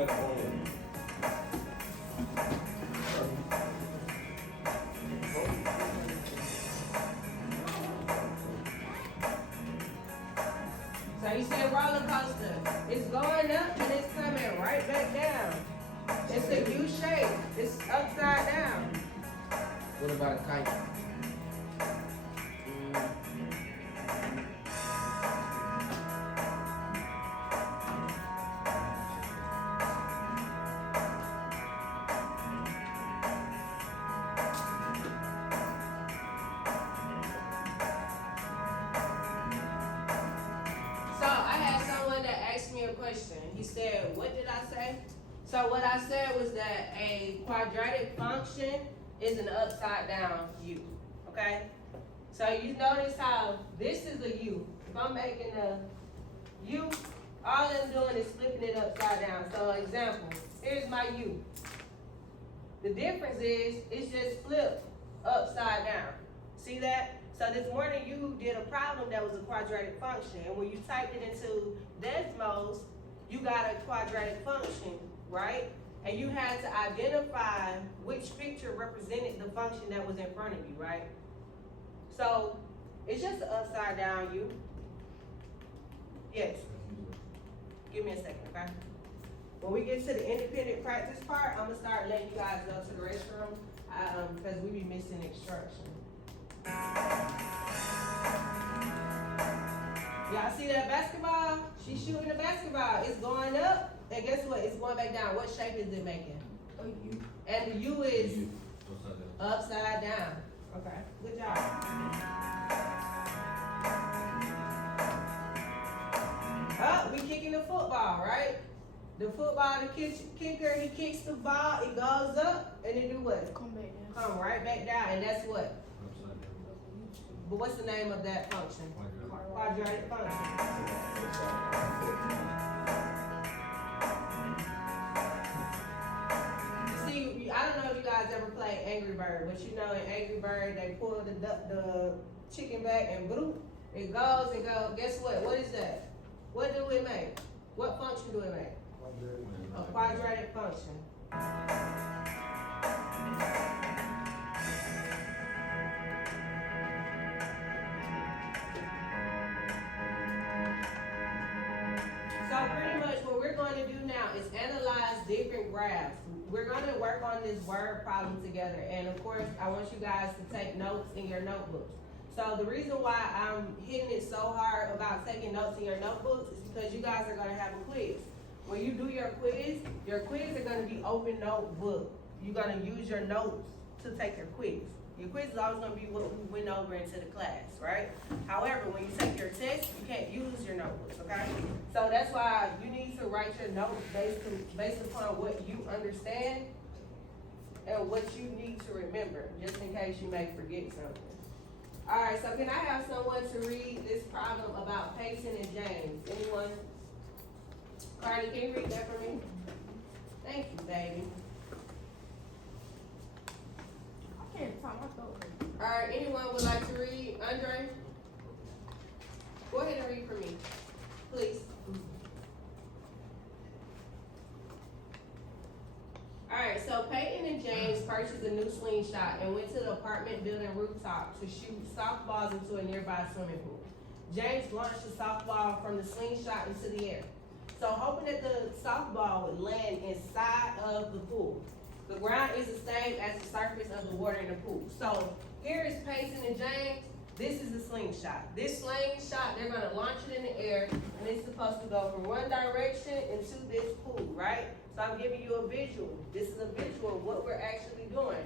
So you see a roller coaster. It's going up and it's coming right back down. It's a U shape. It's upside down. What about a kite? So I had someone that asked me a question. He said, what did I say? So what I said was that a quadratic function is an upside down U, okay? So you notice how this is a U. If I'm making a U, all I'm doing is flipping it upside down. So example, here's my U. The difference is, it's just flipped upside down. See that? So this morning you did a problem that was a quadratic function, and when you typed it into Desmos, you got a quadratic function, right? And you had to identify which picture represented the function that was in front of you, right? So it's just an upside down U. Yes. Give me a second, okay? When we get to the independent practice part, I'm gonna start letting you guys go to the restroom, because we be missing instruction. Y'all see that basketball? She's shooting the basketball. It's going up, and guess what? It's going back down. What shape is it making? A U. And the U is upside down. Okay, good job. We kicking the football, right? The football, the kicker, he kicks the ball, it goes up, and then do what? Come back down. Come right back down, and that's what? But what's the name of that function? Quadratic function. You see, I don't know if you guys ever played Angry Bird, but you know in Angry Bird, they pull the chicken back and bloop, it goes and goes. Guess what? What is that? What do it make? What function do it make? A quadratic function. So pretty much what we're going to do now is analyze different graphs. We're going to work on this word problem together, and of course I want you guys to take notes in your notebooks. So the reason why I'm hitting it so hard about taking notes in your notebooks is because you guys are going to have a quiz. When you do your quiz are going to be open notebook. You're going to use your notes to take your quiz. Your quiz is always going to be what we went over into the class, right? However, when you take your test, you can't use your notebooks, okay? So that's why you need to write your notes based upon what you understand and what you need to remember, just in case you may forget something. All right, so can I have someone to read this problem about Payton and James? Anyone? Cardi, can you read that for me? Thank you, baby. I can't talk my throat. All right, anyone would like to read? Andre? Go ahead and read for me, please. All right, so Peyton and James purchased a new slingshot and went to the apartment building rooftop to shoot softballs into a nearby swimming pool. James launched the softball from the slingshot into the air. So hoping that the softball would land inside of the pool. The ground is the same as the surface of the water in the pool. So here is Peyton and James. This is the slingshot. This slingshot, they're gonna launch it in the air, and it's supposed to go from one direction into this pool, right? So I'm giving you a visual. This is a visual of what we're actually doing.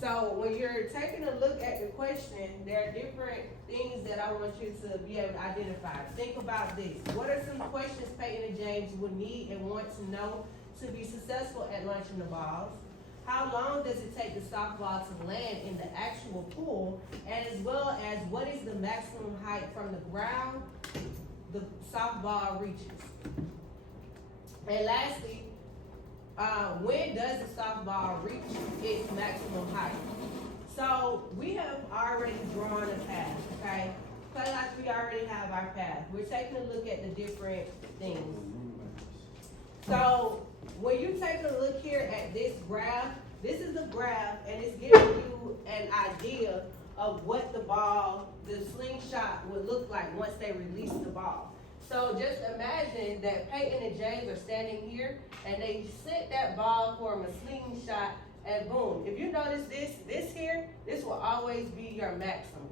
So when you're taking a look at the question, there are different things that I want you to be able to identify. Think about this. What are some questions Peyton and James would need and want to know to be successful at launching the balls? How long does it take the softball to land in the actual pool? And as well as what is the maximum height from the ground the softball reaches? And lastly, when does the softball reach its maximum height? So we have already drawn a path, okay? Play like we already have our path. We're taking a look at the different things. So when you take a look here at this graph, this is a graph and it's giving you an idea of what the ball, the slingshot would look like once they release the ball. So just imagine that Peyton and James are standing here and they sent that ball for a slingshot and boom. If you notice this here, this will always be your maximum.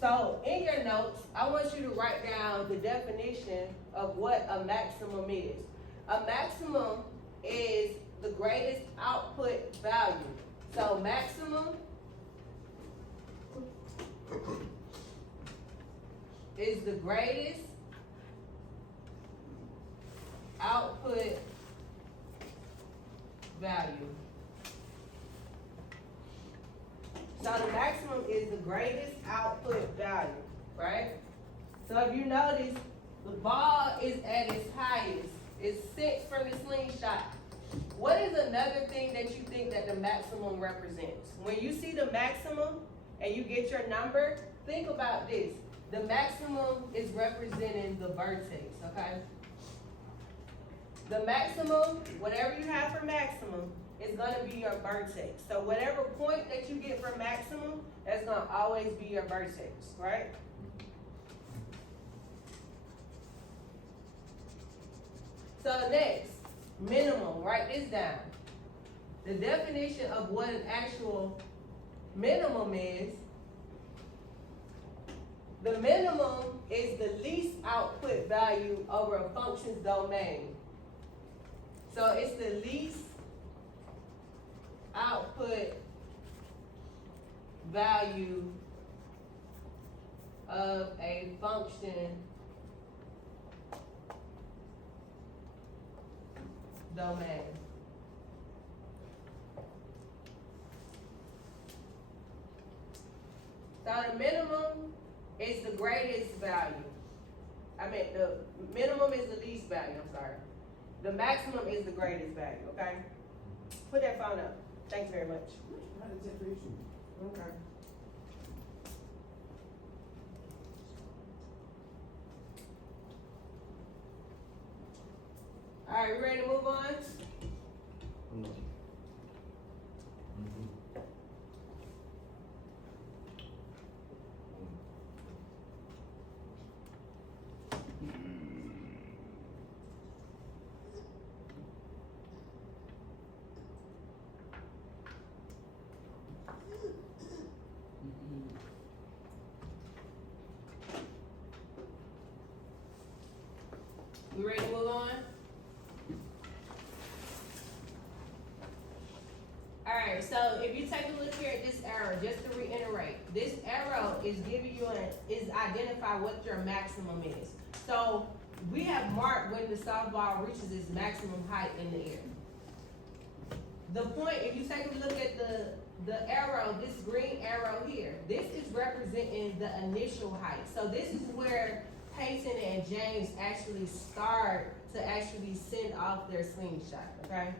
So in your notes, I want you to write down the definition of what a maximum is. A maximum is the greatest output value. So maximum is the greatest output value. So the maximum is the greatest output value, right? So if you notice, the ball is at its highest. It's sent from the slingshot. What is another thing that you think that the maximum represents? When you see the maximum and you get your number, think about this. The maximum is representing the vertex, okay? The maximum, whatever you have for maximum, is gonna be your vertex. So whatever point that you get for maximum, that's gonna always be your vertex, right? So next, minimum, write this down. The definition of what an actual minimum is, the minimum is the least output value over a function's domain. So it's the least output value of a function domain. So the minimum is the greatest value. The minimum is the least value, I'm sorry. The maximum is the greatest value, okay? Put that phone up. Thanks very much. Okay. All right, we ready to move on? We ready to move on? Alright, so if you take a look here at this arrow, just to reiterate, this arrow is giving you is identify what your maximum is. So we have marked when the softball reaches its maximum height in the air. The point, if you take a look at the arrow, this green arrow here, this is representing the initial height. So this is where Peyton and James actually start to actually send off their slingshot, okay?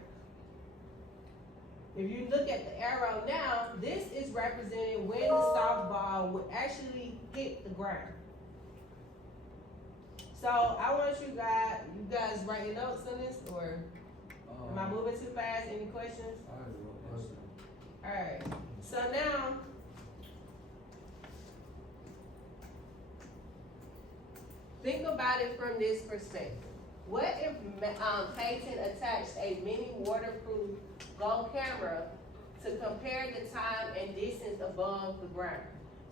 If you look at the arrow now, this is representing when the softball would actually hit the ground. So I want you guys writing notes on this, or am I moving too fast? Any questions? Alright, so now, think about it from this perspective. What if Peyton attached a mini waterproof Go camera to compare the time and distance above the ground?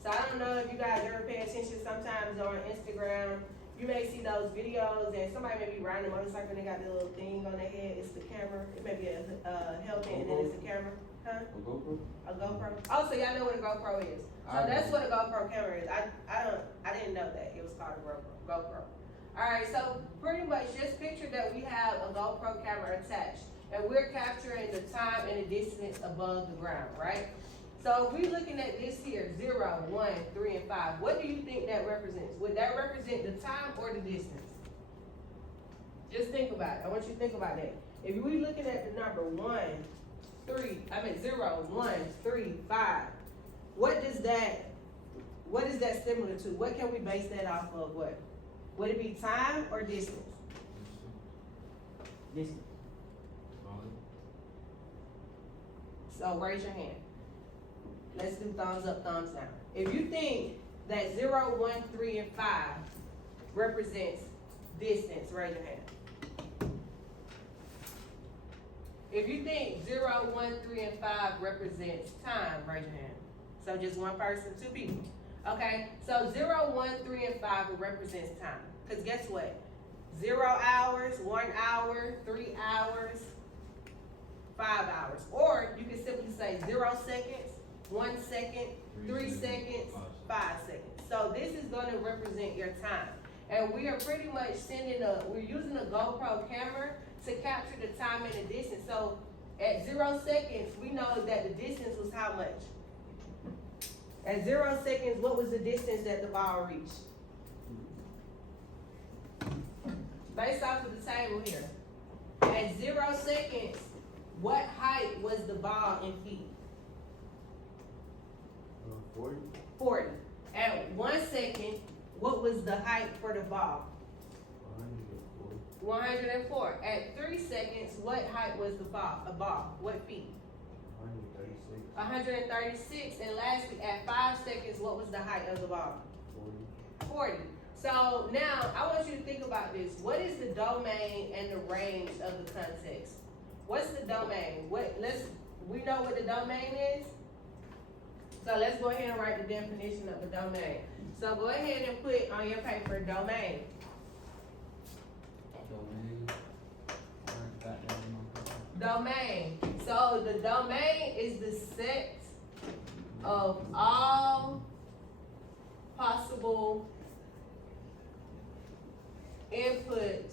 So I don't know if you guys ever pay attention, sometimes on Instagram, you may see those videos and somebody may be riding a motorcycle and they got the little thing on their head, it's the camera. It may be a helmet and then it's a camera. Huh? A GoPro? A GoPro? Oh, so y'all know what a GoPro is. So that's what a GoPro camera is. I didn't know that. It was called a GoPro. Alright, so pretty much just picture that we have a GoPro camera attached and we're capturing the time and the distance above the ground, right? So if we're looking at this here, 0, 1, 3, and 5, what do you think that represents? Would that represent the time or the distance? Just think about it. I want you to think about that. If we're looking at the number 0, 1, 3, 5, what is that similar to? What can we base that off of? What? Would it be time or distance? Distance. So raise your hand. Let's do thumbs up, thumbs down. If you think that 0, 1, 3, and 5 represents distance, raise your hand. If you think 0, 1, 3, and 5 represents time, raise your hand. So just one person, two people. Okay, so 0, 1, 3, and 5 represents time. Because guess what? 0 hours, 1 hour, 3 hours, 5 hours. Or you can simply say 0 seconds, 1 second, 3 seconds, 5 seconds. So this is going to represent your time. And we are pretty much we're using a GoPro camera to capture the time and the distance. So at 0 seconds, we know that the distance was how much? At 0 seconds, what was the distance that the ball reached? Based off of the table here. At 0 seconds, what height was the ball in feet? 40. 40. At 1 second, what was the height for the ball? 104. At 3 seconds, what height was the ball? A ball? What feet? 136. And lastly, at 5 seconds, what was the height of the ball? 40. So now I want you to think about this. What is the domain and the range of the context? What's the domain? We know what the domain is. So let's go ahead and write the definition of a domain. So go ahead and put on your paper domain. Domain. So the domain is the set of all possible inputs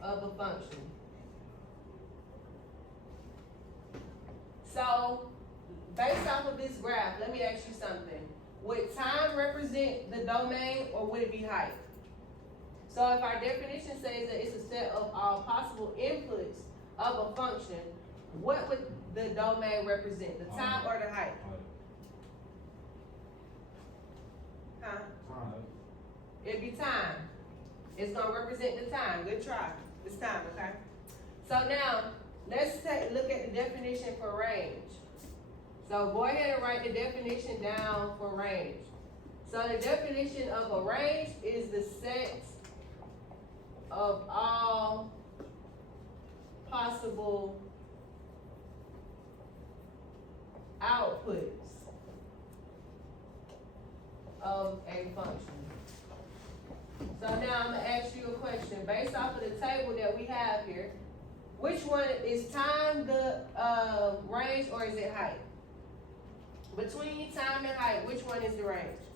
of a function. So based off of this graph, let me ask you something. Would time represent the domain or would it be height? So if our definition says that it's a set of all possible inputs of a function, what would the domain represent? The time or the height? Huh? It'd be time. It's gonna represent the time. Good try. It's time, okay? So now, let's look at the definition for range. So go ahead and write the definition down for range. So the definition of a range is the set of all possible outputs of a function. So now I'm gonna ask you a question. Based off of the table that we have here, which one is time the range or is it height? Between time and height, which one is the range?